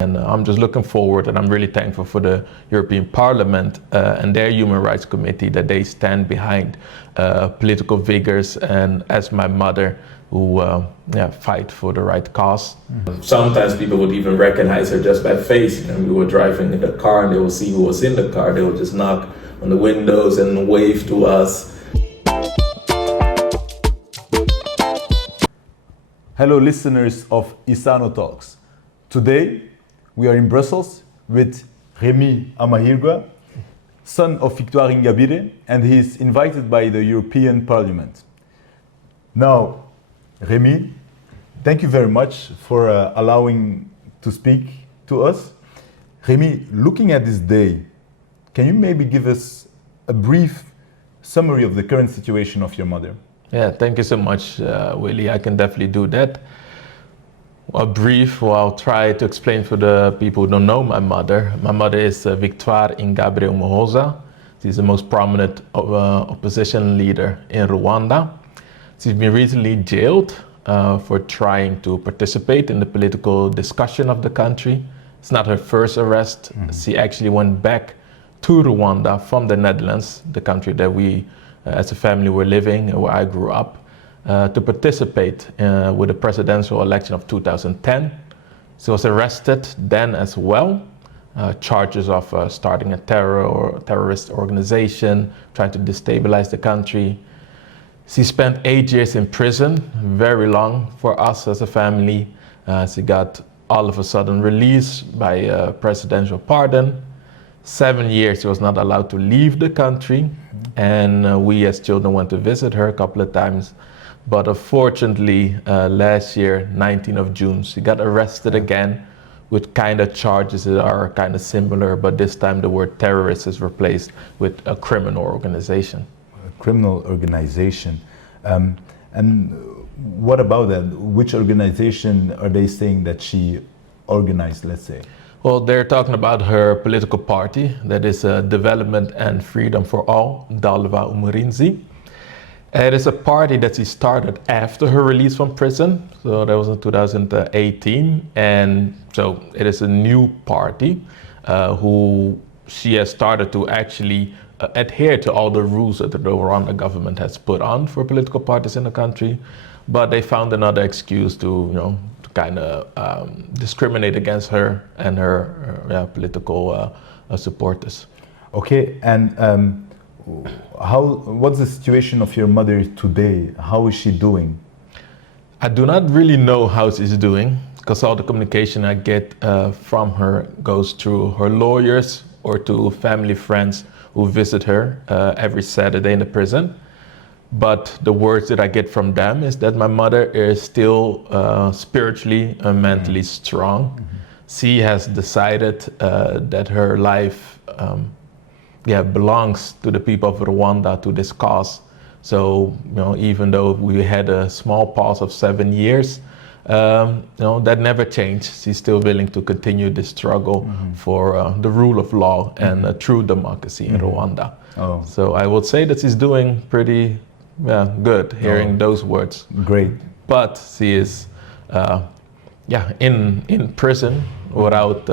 And I'm just looking forward, and I'm really thankful for the European Parliament and their Human Rights Committee that they stand behind political figures and as my mother who fight for the right cause. Sometimes people would even recognize her just by face. You know, we were driving in the car and they would see who was in the car. They would just knock on the windows and wave to us. Hello listeners of Isano Talks. Today we are in Brussels with Rémy Amahirwa, son of Victoire Ingabire, and he is invited by the European Parliament. Now, Rémy, thank you very much for allowing to speak to us. Rémy, looking at this day, can you maybe give us a brief summary of the current situation of your mother? Yeah, thank you so much, Willie. I can definitely do that. I'll try to explain for the people who don't know my mother. My mother is Victoire Ingabire. She's the most prominent opposition leader in Rwanda. She's been recently jailed for trying to participate in the political discussion of the country. It's not her first arrest. She actually went back to Rwanda from the Netherlands, the country that we as a family were living, where I grew up, to participate with the presidential election of 2010. She was arrested then as well. Charges of starting a terrorist organization, trying to destabilize the country. She spent 8 years in prison, very long for us as a family. She got all of a sudden released by a presidential pardon. 7 years she was not allowed to leave the country. And we as children went to visit her a couple of times. But unfortunately, last year, 19th of June, she got arrested again with kind of charges that are kind of similar, but this time the word terrorist is replaced with a criminal organization. Criminal organization. And what about that? Which organization are they saying that she organized, let's say? Well, they're talking about her political party, that is Development and Freedom for All, Dalva Umurinzi. It is a party that she started after her release from prison, so that was in 2018, and so it is a new party who she has started to actually adhere to all the rules that the Rwanda government has put on for political parties in the country, but they found another excuse to, to kind of discriminate against her and her political supporters. Okay, and what's the situation of your mother today? How is she doing? I do not really know how she's doing, because all the communication I get from her goes through her lawyers or to family friends who visit her every Saturday in the prison. But the words that I get from them is that my mother is still spiritually and mentally strong. She has decided that her life belongs to the people of Rwanda, to this cause. So, even though we had a small pause of 7 years, that never changed. She's still willing to continue this struggle for the rule of law and a true democracy in Rwanda. Oh. So I would say that she's doing pretty good hearing those words. Great. But she is in prison without,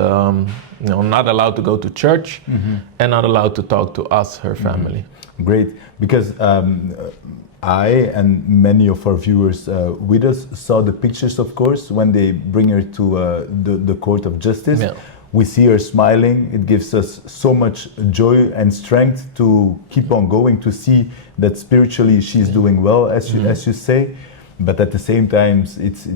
not allowed to go to church and not allowed to talk to us, her family. Great, because I and many of our viewers with us saw the pictures, of course, when they bring her to the court of justice. Yeah. We see her smiling. It gives us so much joy and strength to keep on going, to see that spiritually she's doing well, as you say. But at the same time, it's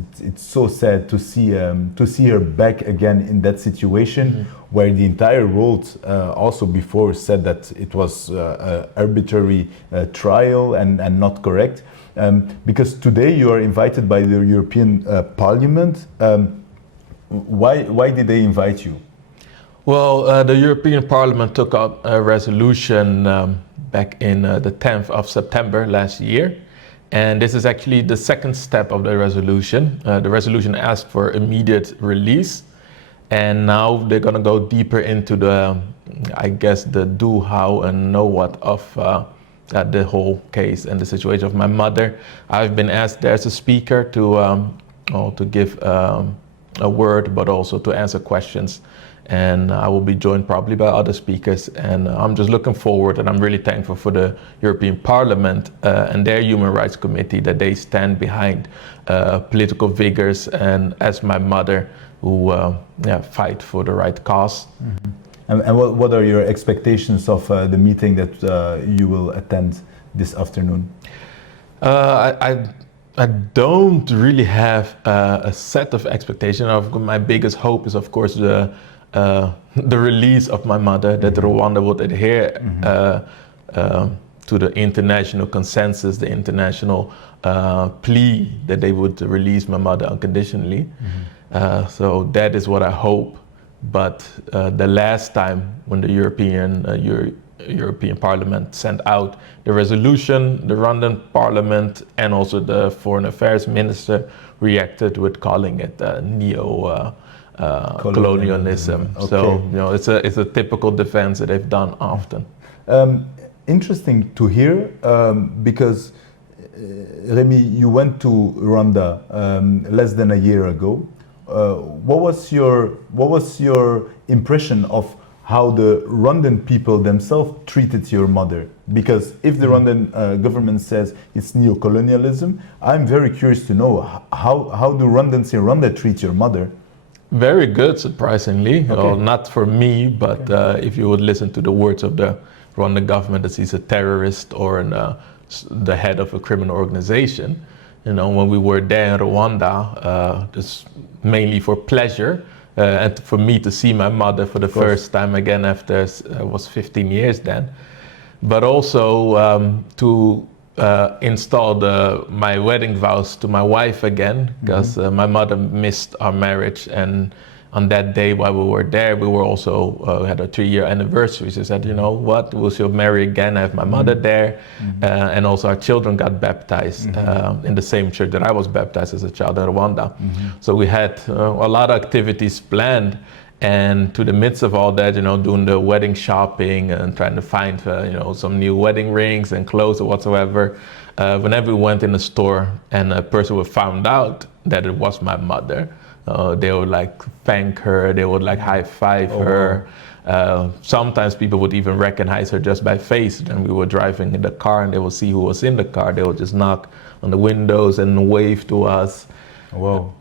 so sad to see her back again in that situation where the entire world also before said that it was an arbitrary trial and not correct. Because today you are invited by the European Parliament. Why did they invite you? Well, the European Parliament took up a resolution back in the 10th of September last year. And this is actually the second step of the resolution. The resolution asked for immediate release. And now they're going to go deeper into the, the do, how, and know what of the whole case and the situation of my mother. I've been asked there as a speaker to give a word, but also to answer questions. And I will be joined probably by other speakers. And I'm just looking forward, and I'm really thankful for the European Parliament and their Human Rights Committee, that they stand behind political figures and as my mother, who fight for the right cause. Mm-hmm. And what are your expectations of the meeting that you will attend this afternoon? I don't really have a set of expectations. My biggest hope is, of course, the release of my mother, that Rwanda would adhere to the international consensus, the international plea that they would release my mother unconditionally. So that is what I hope. But the last time when the European Parliament sent out the resolution, the Rwandan Parliament and also the Foreign Affairs Minister reacted with calling it colonialism. Okay. So it's a typical defense that they've done often. Interesting to hear, because Rémy, you went to Rwanda less than a year ago. What was your impression of how the Rwandan people themselves treated your mother? Because if the Rwandan government says it's neo-colonialism, I'm very curious to know how do Rwandans in Rwanda treat your mother? Very good, surprisingly. Okay. Well, not for me, but if you would listen to the words of the Rwandan government, that he's a terrorist or the head of a criminal organization. You know, when we were there in Rwanda, just mainly for pleasure, and for me to see my mother for the first time again after I was 15 years then, but also to install my wedding vows to my wife again, because my mother missed our marriage, and on that day while we were there, we were also had a 3-year anniversary. She said, you know what, we shall marry again. I have my mother there, and also our children got baptized in the same church that I was baptized as a child in Rwanda. So we had a lot of activities planned, and to the midst of all that, you know, doing the wedding shopping and trying to find, you know, some new wedding rings and clothes or whatsoever. Whenever we went in the store and a person would found out that it was my mother, they would like thank her, they would like high five her. Sometimes people would even recognize her just by face. And we were driving in the car and they would see who was in the car. They would just knock on the windows and wave to us. Wow.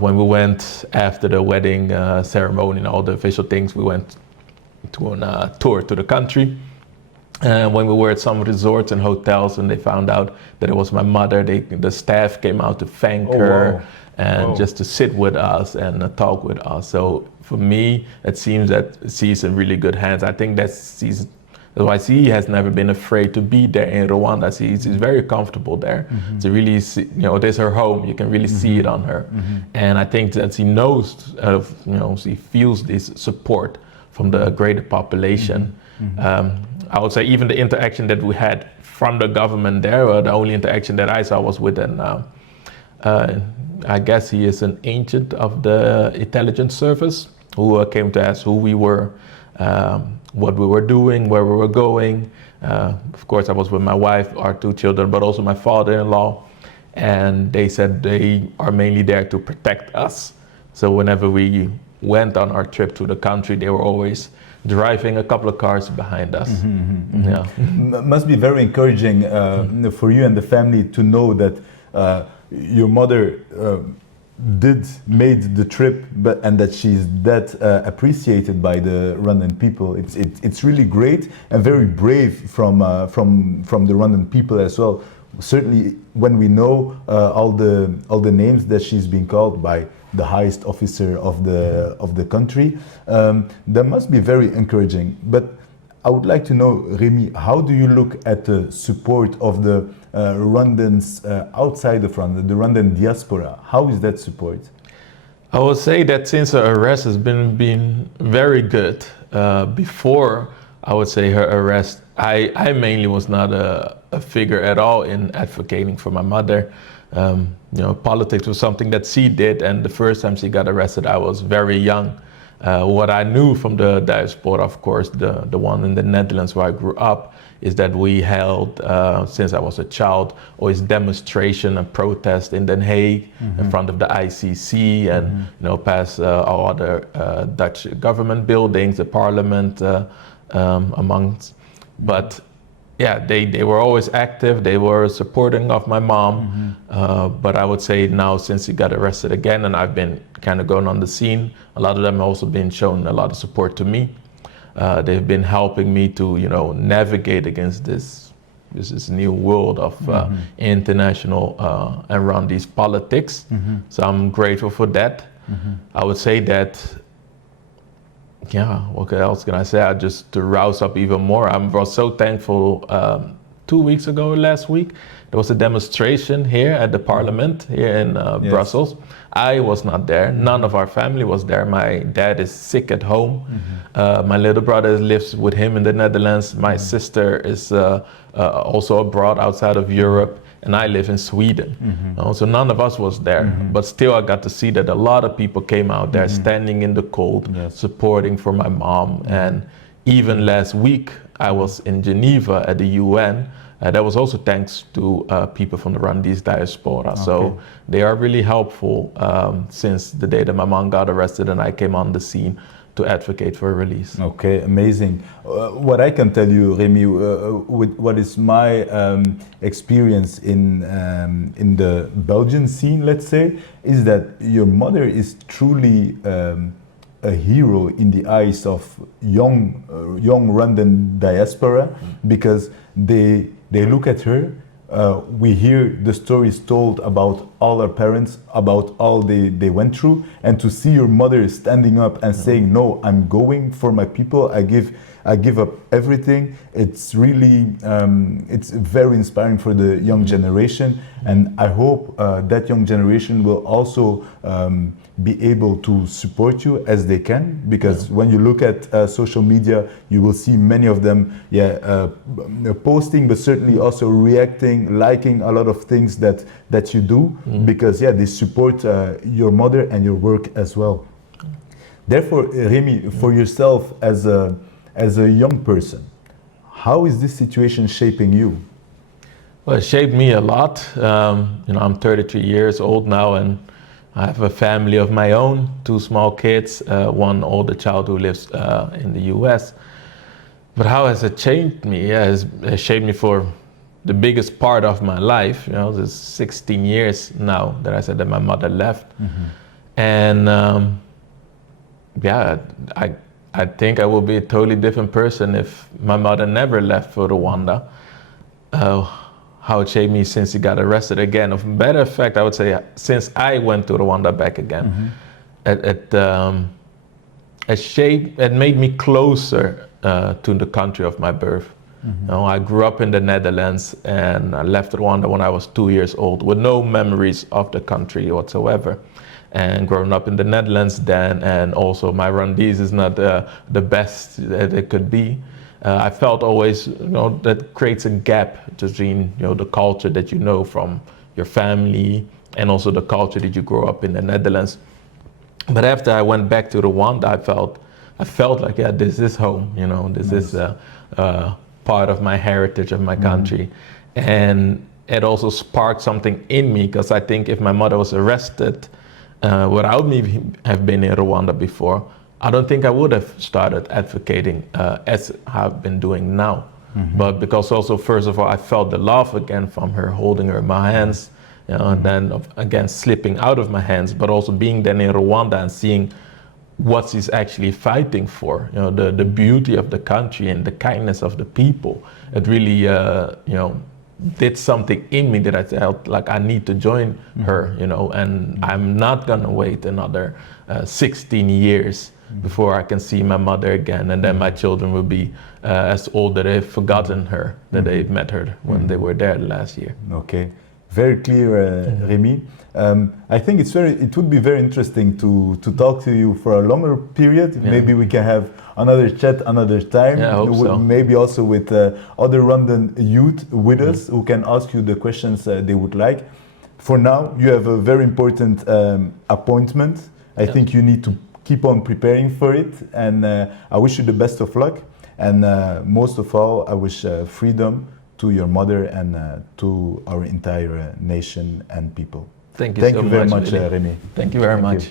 When we went after the wedding ceremony and all the official things, we went to a tour to the country. And when we were at some resorts and hotels, and they found out that it was my mother, the staff came out to thank her. Wow. And just to sit with us and talk with us. So for me, it seems that she's in really good hands. I think that's why she has never been afraid to be there in Rwanda. She's very comfortable there. She really, you know, there's her home. You can really see it on her. And I think that she knows, you know, she feels this support from the greater population. I would say even the interaction that we had from the government there, the only interaction that I saw was with I guess he is an agent of the intelligence service who came to ask who we were, what we were doing, where we were going. Of course, I was with my wife, our 2 children, but also my father-in-law. And they said they are mainly there to protect us. So whenever we went on our trip to the country, they were always driving a couple of cars behind us. Yeah. Must be very encouraging for you and the family to know that your mother made the trip, and that she's that appreciated by the Rwandan people. It's really great and very brave from the Rwandan people as well. Certainly, when we know all the names that she's been called by the highest officer of the country, that must be very encouraging. But I would like to know, Rémy, how do you look at the support of the Rwandans outside of Rwanda, the Rwandan diaspora? How is that support? I would say that since her arrest has been very good. Before, I would say her arrest, I mainly was not a figure at all in advocating for my mother. You know, politics was something that she did, and the first time she got arrested, I was very young. What I knew from the diaspora, of course, the one in the Netherlands where I grew up, is that we held, since I was a child, always demonstration and protest in Den Haag in front of the ICC and past all other Dutch government buildings, the parliament amongst. But yeah, they were always active. They were supporting of my mom. But I would say now, since he got arrested again, and I've been kind of going on the scene, a lot of them have also been showing a lot of support to me. They've been helping me to, navigate against this new world of international and Rwandese politics. So I'm grateful for that. I would say that. Yeah, what else can I say? Just to rouse up even more. I was so thankful 2 weeks ago, last week, there was a demonstration here at the parliament here in Brussels. I was not there. None of our family was there. My dad is sick at home. My little brother lives with him in the Netherlands. My sister is also abroad outside of Europe. And I live in Sweden. So none of us was there. But still I got to see that a lot of people came out there standing in the cold, supporting for my mom. And even last week, I was in Geneva at the UN. That was also thanks to people from the Rwandese Diaspora. Okay. So they are really helpful since the day that my mom got arrested and I came on the scene to advocate for a release. Okay, amazing. What I can tell you, Rémy, with what is my experience in the Belgian scene, let's say, is that your mother is truly a hero in the eyes of young Rwandan diaspora, because they look at her. We hear the stories told about all our parents, about all they went through, and to see your mother standing up and saying, "No, I'm going for my people. I give up everything." It's really, it's very inspiring for the young generation, and I hope that young generation will also be able to support you as they can, because when you look at social media, you will see many of them posting, but certainly also reacting, liking a lot of things that you do, because they support your mother and your work as well. Therefore, Rémy, for yourself as a young person, how is this situation shaping you? Well, it shaped me a lot. I'm 33 years old now, and I have a family of my own, 2 small kids, one older child who lives in the US. But how has it changed me? Yeah, it's shaped me for the biggest part of my life. There's 16 years now that I said that my mother left. And I think I would be a totally different person if my mother never left for Rwanda. How it shaped me since he got arrested again. Of better effect, I would say, since I went to Rwanda back again, it made me closer to the country of my birth. I grew up in the Netherlands and I left Rwanda when I was 2 years old with no memories of the country whatsoever. And growing up in the Netherlands then, and also my Rwandese is not the best that it could be. I felt always, that creates a gap between, the culture that you know from your family and also the culture that you grow up in the Netherlands. But after I went back to Rwanda, I felt like, this is home, this is part of my heritage, of my country. And it also sparked something in me, because I think if my mother was arrested without me have been in Rwanda before, I don't think I would have started advocating as I've been doing now. But because also, first of all, I felt the love again from her, holding her in my hands, and then again slipping out of my hands, but also being then in Rwanda and seeing what she's actually fighting for, the beauty of the country and the kindness of the people. It really, did something in me that I felt like I need to join her, and I'm not gonna wait another 16 years before I can see my mother again, and then my children will be as old that they've forgotten her, that they've met her when they were there last year. Okay, very clear, Rémy. I think it would be very interesting to talk to you for a longer period. Maybe we can have another chat another time. I hope so. Maybe also with other Rwandan youth with us who can ask you the questions they would like. For now, you have a very important appointment. I think you need to keep on preparing for it, and I wish you the best of luck. And most of all, I wish freedom to your mother and to our entire nation and people. Thank you Thank so you very much, much, Willy. Rémy. Thank you very Thank much. you.